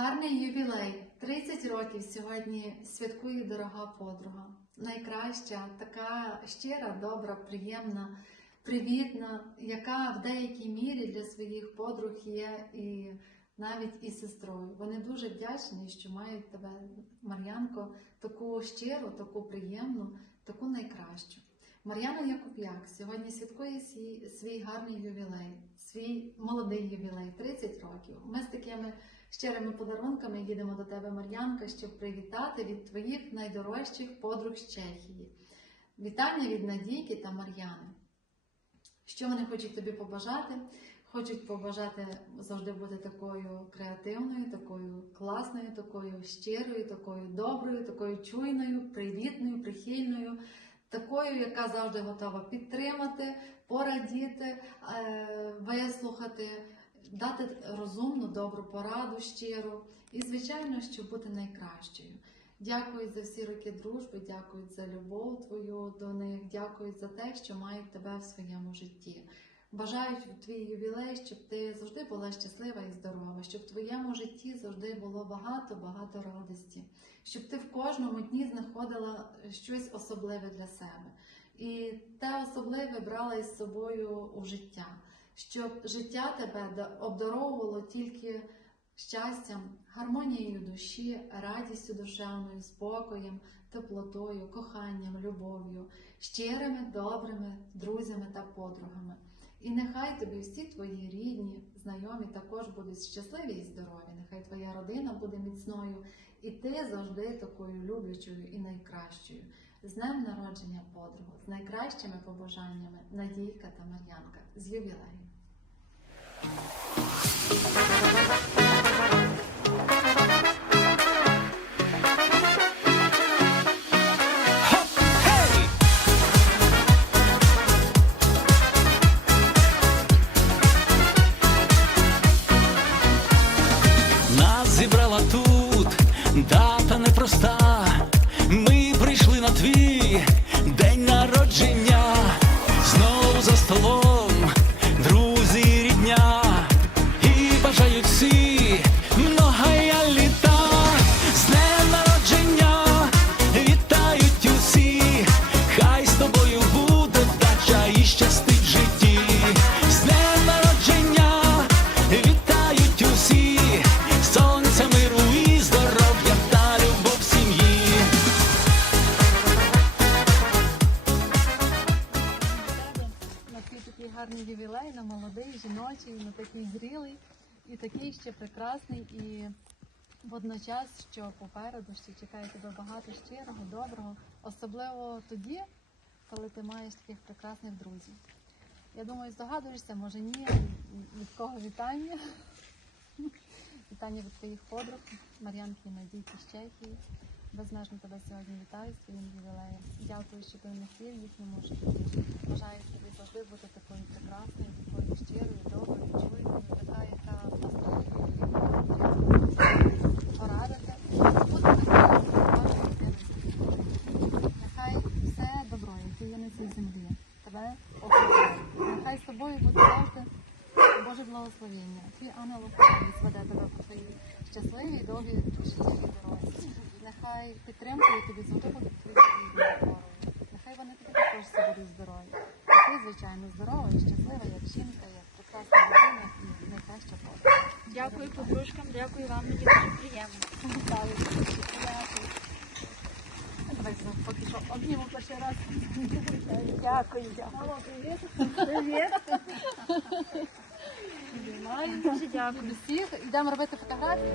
Гарний ювілей. 30 років сьогодні святкує дорога подруга. Найкраща, така щира, добра, приємна, привітна, яка в деякій мірі для своїх подруг є і навіть і сестрою. Вони дуже вдячні, що мають тебе, Мар'янко, таку щиру, таку приємну, таку найкращу. Мар'яна Якуб'як сьогодні святкує свій, свій гарний ювілей, свій молодий ювілей, 30 років. Ми з такими щирими подарунками їдемо до тебе, Мар'янка, щоб привітати від твоїх найдорожчих подруг з Чехії. Вітання від Надійки та Мар'яни. Що вони хочуть тобі побажати? Хочуть побажати завжди бути такою креативною, такою класною, такою щирою, такою доброю, такою чуйною, привітною, прихильною, такою, яка завжди готова підтримати, порадіти, е, вислухати, дати розумну, добру пораду щиру і, звичайно, щоб бути найкращою. Дякую за всі роки дружби, дякую за любов твою до них, дякую за те, що мають тебе в своєму житті. Бажають в твій ювілей, щоб ти завжди була щаслива і здорова, щоб в твоєму житті завжди було багато-багато радості, щоб ти в кожному дні знаходила щось особливе для себе. І те особливе брала із собою у життя, щоб життя тебе обдаровувало тільки щастям, гармонією душі, радістю душевною, спокоєм, теплотою, коханням, любов'ю, щирими, добрими друзями та подругами. І нехай тобі всі твої рідні, знайомі також будуть щасливі і здорові. Нехай твоя родина буде міцною, і ти завжди такою люблячою і найкращою. З днем народження подругу, з найкращими побажаннями Надійка та Мар'янка з ювілею. Нас зібрала тут дата непроста. Жіночий, на такий зрілий і такий ще прекрасний. І водночас, що попереду ще чекає тебе багато щирого, доброго, особливо тоді, коли ти маєш таких прекрасних друзів. Я думаю, здогадуєшся, може ні, від кого вітання. Вітання від твоїх подруг, Мар'янки і Надійки з Чехії. Безмежно тебе сьогодні вітаю з твоїм ювілеєм. Дякую, що ти не в їхньому житті. Бажаю тобі завжди бути такою прекрасною, щирою, доброю, чуйною, така, яка. Бути такою. Нехай все добро, яке є на цій землі, тебе окружає. Нехай з тобою буде завжди Боже благословення. Твій ангел охоронець веде тебе по твоїй щасливій, довгій життєвій дорозі. Нехай підтримкою тобі завжди будуть твої рідні опорою. Нехай вони тобі також всі будуть здорові. І ти, звичайно, здорова і щаслива, як жінка, як прекрасна людина і найкраща подруга. Дякую подружкам, дякую вам, мені дуже приємно. Дякую. Поки що обніму перший раз. Дякую, дякую. Привіт. Привіт. Дуже дякую. Всіх. Йдемо робити фотографії.